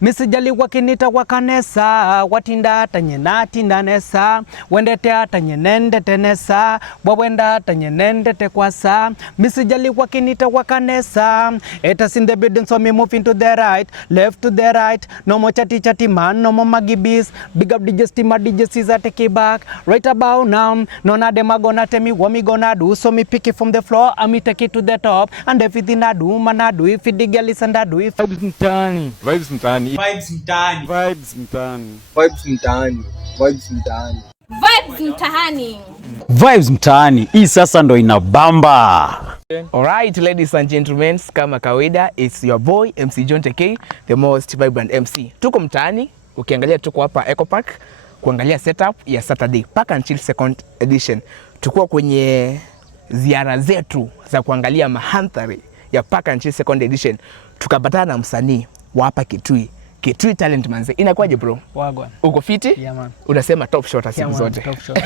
Misijali wakinita wakanesa watinda tanyena tindanesa wendete tanyenende tenesa wawenda tanyenende tekwasa misijali wakinita wakanesa etas in the building so me moving to the right left to the right no more chatty man no more magibis big up DJ Stima DJ Caesar take it back right about now none of them are gonna tell me what me gonna do so me pick it from the floor and me take it to the top and everything I do man I do if the girl is and I do if vibes mtaani Vibes mtaani. vibes mtaani Vibes mtaani. vibes mtaani vibes mtaani Vibes mtaani. Vibes mtaani. Hii sasa ndo inabamba. Alright, ladies and gentlemen, kama kawaida, it's your boy MC John TK, the most vibrant MC. Tuko mtaani, ukiangalia tuko hapa Eco Park, kuangalia setup ya Saturday Park and Chill second edition. Tuko kwenye ziara zetu za kuangalia mandhari ya Park and Chill second edition. Tukapatana na msanii wa hapa Kitui talent manze. Inakuaje bro? Wagwan. Uko fiti? Yeah man. Unasema top shot siku zote. Top shot.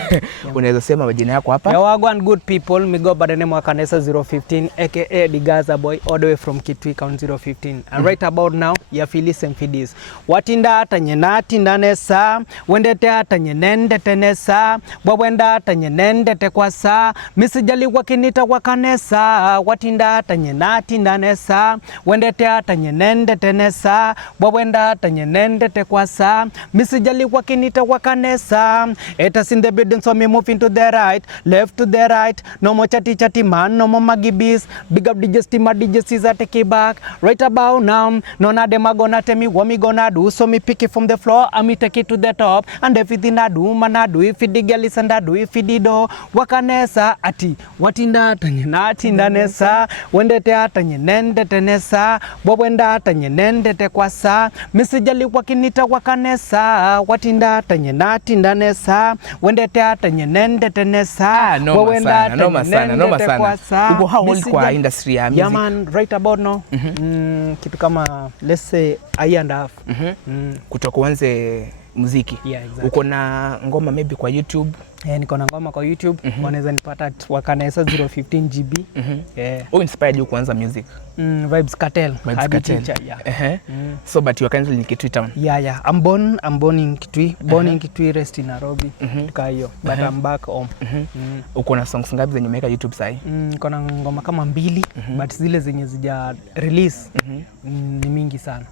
Unaweza sema majina yako hapa? Yeah, Wagwan good people. Me go by the name of Kanesa 015 aka the Gaza boy all the way from Kitui count 015. And right about now, you feel listen for this. Watinda tanyena tindanesa, wendete tanyenende tenesa, wawenda tanyenende tekwasa, misijali wakinita wakanesa, watinda tanyena tindanesa, wendete tanyenende tenesa, wawenda tanyenende tekwasa misijali wakinita wakanesa etas in the building so me moving to the right left to the right no more chatty man no more magibis big up DJ Stima DJ Caesar take it back right about now none of them are gonna tell me what me gonna do so me pick it from the floor and me take it to the top and everything I do man I do if the girl is and I do if the do wakanesa ati watinda tanyena tindanesa wendete tanyenende tenesa wawenda tanyenende tekwasa misijali wakinita wakanesa watinda tanyena tindanesa wendete tanyenende tenesa wawenda noma sana. Uko how old kwa industry ya music? Yeah man, right about now. Kitu kama let's say a year and a half. Kutoka uanze muziki. Yeah, exactly. Uko na ngoma maybe kwa YouTube? Niko na ngoma kwa YouTube. Wanaweza nipata wakanesa 015 GB. Who inspired you kuanza music? Vibes Cartel. Teacher, yeah. So but you are currently in Kitui town? Yeah. I'm born in Kitui. Born in Kitui, rest in Nairobi. Tukayo. But I'm back home. Uko na songs ngapi zenye umeweka YouTube sahi? Niko na ngoma kama 2 but zile zenye zija release ni mingi sana.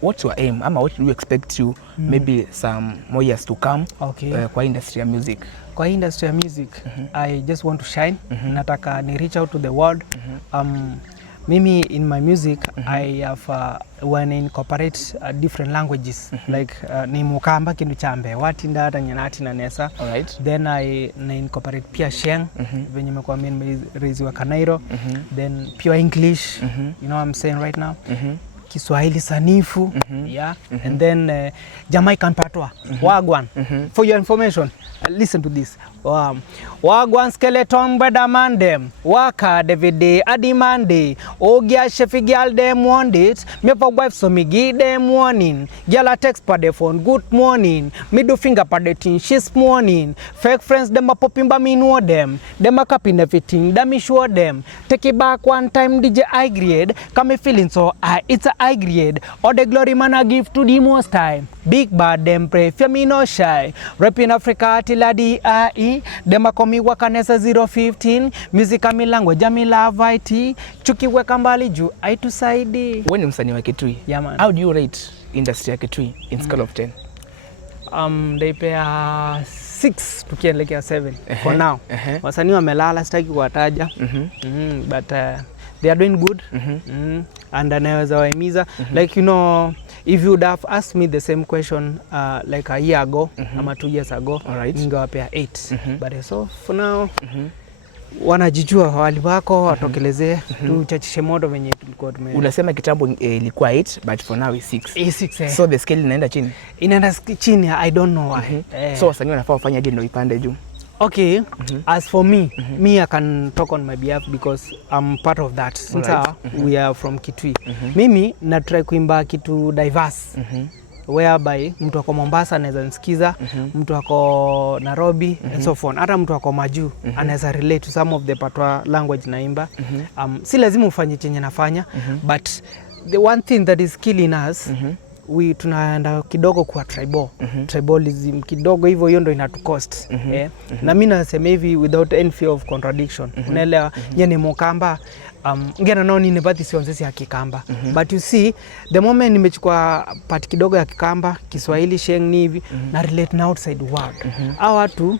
What's your aim? Ama what do you expect you maybe some more years to come? Okay. Kwa industry ya music? Kwa industry ya music, I just want to shine. Nataka ni reach out to the world. Mimi in my music, I have when I incorporate different languages like ni mukamba kindu chambe watinda tanyena tindanesa. Alright. Then I incorporate pia Sheng venye mekuwa mimi raise wa Kanairo. Then pure English, you know what I'm saying right now. Kiswahili sanifu, yeah, and then Jamaican patois, Wagwan. For your information, listen to this. Wagwan skeleton brother man dem, waka everyday a demande. Oh girl chefy girl dem want it, me for wife so me give them warning. Girl a text pa the phone good morning, middle finger pa the thing she's morning. Fake friends dem a popping but me know them, dem a copying everything that me show them. Take it back one time DJ high grade, come me feeling so high, it's a high grade. All the glory man I give to the most time. Big bad them pray, fear me no shy. Rapping Africa till a D.I.E. Dem a call me wakanesa 015. Music a mi language a mi love IT. Chuki weka mbali juu haitusaidi. Wewe ni msanii wa Kitui. Yeah man. How do you rate industry ya Kitui in scale of 10? They pay 6 tukielekea 7 for now. Wasanii wamelala sitaki kuwataja. But they are doing good. And anaweza wahimiza like you know if you would have asked me the same question like a year ago ama 2 years ago, ningewapea 8 but so for now wanajijua wali wako watokelezee tuchachishe moto venye tulikuwa tume. Unasema kitambo ilikuwa 8 but for now is 6. 6 So the scale inaenda chini? Inaenda chini, I don't know why. So wasanii wanafaa wafanye hadi ndio ipande juu? Okay, as for me, I can talk on my behalf because I'm part of that. Since we are from Kitui. Mimi na try kuimba kitu diverse. Whereby mtu wako Mombasa anaweza nisikiza, mtu wako Nairobi and so forth. Hata mtu wako Maju anaweza relate to some of the patois language naimba. Si lazima ufanye chenye nafanya but the one thing that is killing us we tunaenda kidogo kwa tribalism kidogo hivyo, hiyo ndo inatucost. Na mimi nasema hivi without any fear of contradiction, unaelewa nyene Mukamba ngena noni ni bati sionzesi ya Kikamba, but you see the moment nimechukua part kidogo ya Kikamba, Kiswahili sheng hivi na relate na outside world, hao watu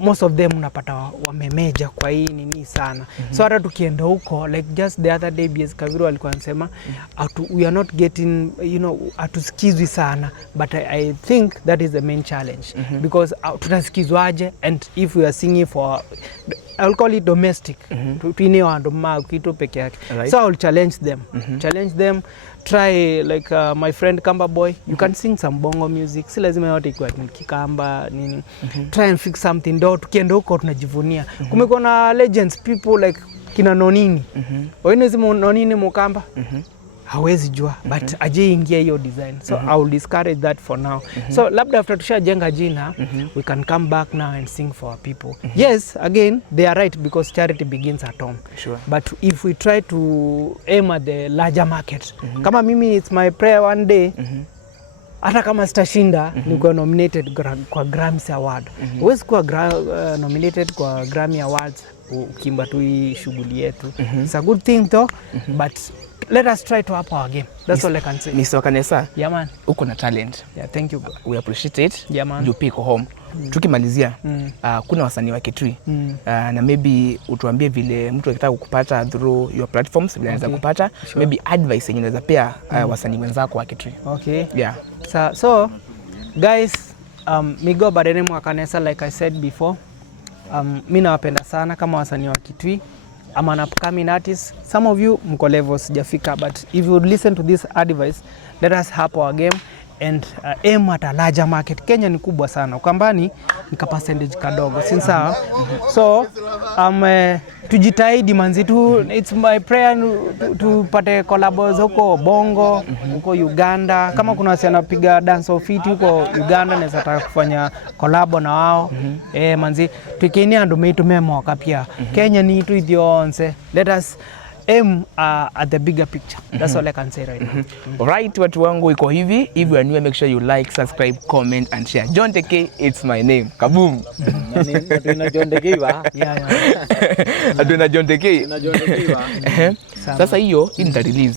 most of them unapata wamemeja kwa hii nini sana. So hata tukienda huko, like just the other day BS Kaviru alikuwa anasema we are not getting, you know, atusikizwi sana, but I think that is the main challenge, because tutasikizwaje, and if we are singing for, I'll call it domestic, tuine wando ma kitu peke yake. So I'll challenge them, try like my friend Kamba Boy, you can sing some bongo music, si lazima yote ikiwa Kikamba nini, try and fix something do, tukienda huko tunajivunia. Kumekuwa na legends people like kina Nonini, wainezi Nonini Mukamba, hawezi jua, but aje ingia hiyo design. So I will discourage that for now. So labda after tushajenga jina, we can come back now and sing for our people. Yes, again they are right, because charity begins at home. But if we try to aim at the larger market, kama mimi it's my prayer one day, hata kama sitashinda nikuwa nominated kwa Grammy Award. Huwezi kuwa nominated kwa Grammy Awards ukimba tu hii shughuli yetu. It's a good thing though, but let us try to up our game. That's all I can say. Mr. Kanesa, yeah man, uko na talent. Yeah, thank you. We appreciate it. Yeah man. You pick home. Tukimalizia, kuna wasanii wa Kitui, na maybe utuambie vile mtu akitaka kukupata through your platforms vile anaweza kupata, maybe advice yenye unaweza pea wasanii wenzako wa Kitui. Okay. Yeah. So guys, me go by the name of Kanesa, like I said before. Mimi nawapenda sana kama wasanii wa Kitui. I'm an upcoming artist. Some of you mko level sijafika, but if you would listen to this advice, let us up our game and aim at a larger market. Kenya ni kubwa sana, Ukambani ni ka percentage kadogo, si sawa? So tujitahidi manzi tu, it's my prayer tupate collabs huko Bongo, huko Uganda. Kama kuna wasi anapiga dance of it huko Uganda, naweza taka kufanya collab na wao. Manzi tukenia ndo meitu memo kapia. Kenya ni itu idionse. Let us aim at the bigger picture. That's all I can say right now. Alright, watu wangu iko hivi. If you are new, make sure you like, subscribe, comment and share. John Tekei, it's my name. Kaboom. Atuna John Tekei ba? Yeah. Atuna John Tekei. John Tekei ba? Sasa hiyo nita release